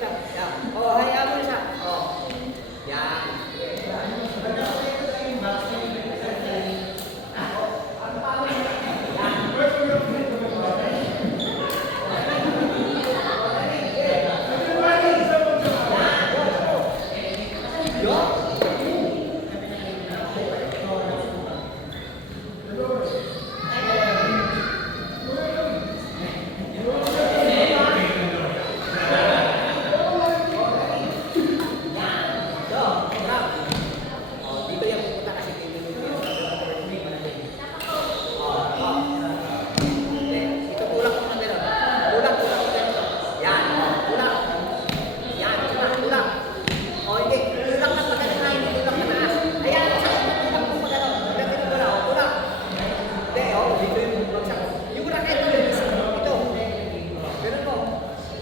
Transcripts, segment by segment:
siya. Yan. O, hayaan mo siya. O. Yan.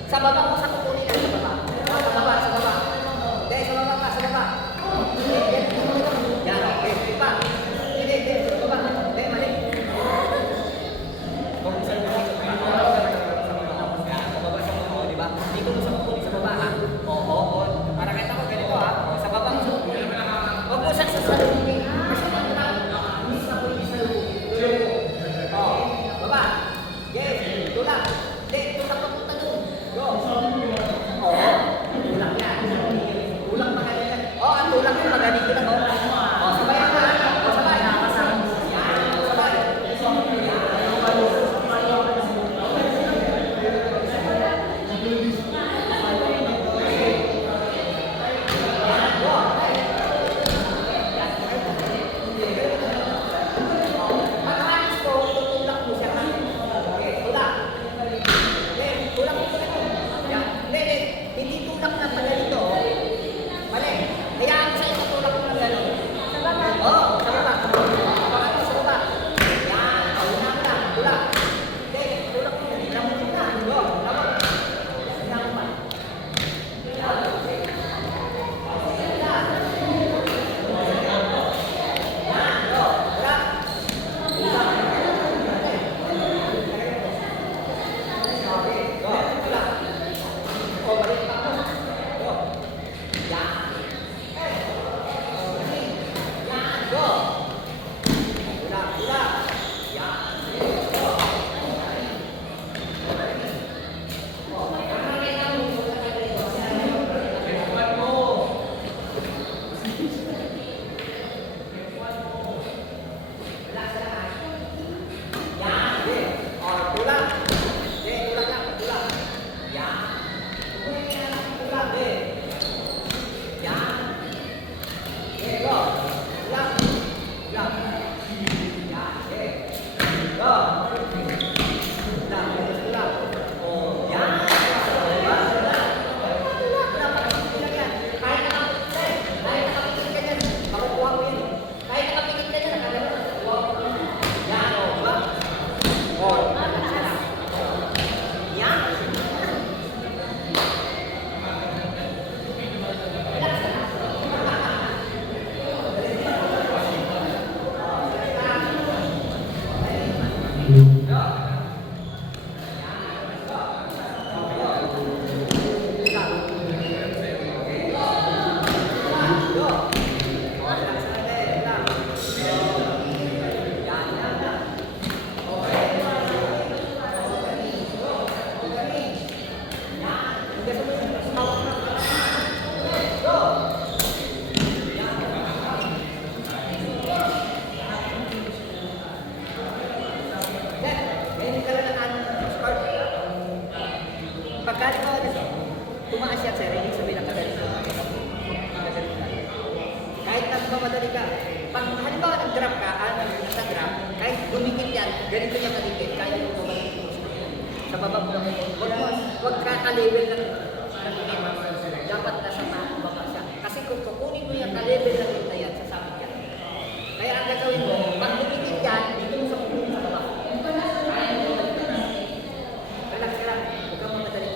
Sa baba mo sa kukunin na sa baba. Sa baba, sa baba. Hindi, sa baba ka, sa baba. Yan, okay. Pa. Hindi, sa baba. Hindi, mali. Kung saan mo dito, sa baba, sa baba, di ba? Dito mo sa kukunin sa baba, ha? Oo. Para kita ko, ganito, ha? Sa baba mo sa kukunin. Huwag mo sa salubungin. Kasi pag miss na po yung salubungin. Baba. Yes, tulak. Hindi, tulak pa punta doon. Go. Oo. Tulak yan. Tulak magaling yan. Oo, ang tulak yan. Magaling ko na. Oo, sabayan ka. Oo, sabay. Yan, sabay. Pag-alis ko, tutulak mo siya. Okay, tulak. Tulak mo siya. Yan. Hindi tulak na pala dito. Mali. Hayaan mo sa ito, tulak mo na gano'n. Sa baba? Oo, sa baba. Baka mo sa baba. Yan. Una ka na. Tulak. Hindi, tulak mo. Lamutin na. Go. Lamot. Lamot pa. Yan. Okay. Yan. Go. Tulak. Okay. Go. Tulak. O, balik pa ako. Go. Yan. Yan. Go. Tulak. Tulak. Yan. Go. Yan. Okay. O, tulak. Okay, tulak lang. Tulak. Yan. Tulak. Okay. Yan. Okay, go. Tulak. Tulak. Yan. Okay. Go. Tulak. Tulak. O, yan. Diba? Tulak. Tulak. Napakasipin lang yan. Kahit nakapikit ka dyan, makukuha mo yun. Kahit nakapikit ka dyan, nakagano, makukuha mo. Yan, o, diba? O, yan. Pagkali ko, tumaas yan sir, hindi sabihin na kagalit. Kahit nagmamadali ka, pag halimbawa nag-drop ka, nasa drop, kahit dumikit yan, ganito niya kadikit, kaya mo bumalik mo sa baba mo lang. Huwag ka-level ng dapat nasa baba siya. Kasi kung kukunin mo yung ka-level na yan, sasabit yan. Kaya ang gagawin mo, pag dumikit yan, dito mo sa kukunin sa baba. Relax ka lang, huwag kang mamadali.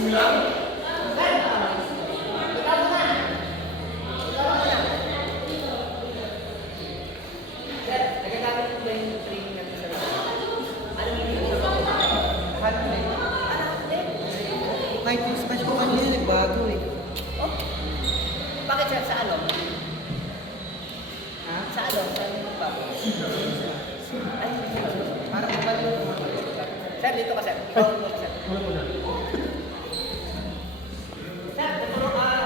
Sir, nagagamit ko ba yung training natin sa loob? Ano yung Lahat na eh. Kahit yung smash ko kanina, nagbago eh. Oh, bakit sir? Sa ano? Ha? Sa ano? Sa ano yung bago? Ay, Parang iba yung sir, dito ka sir. Ikaw muna sir. Wala mo na.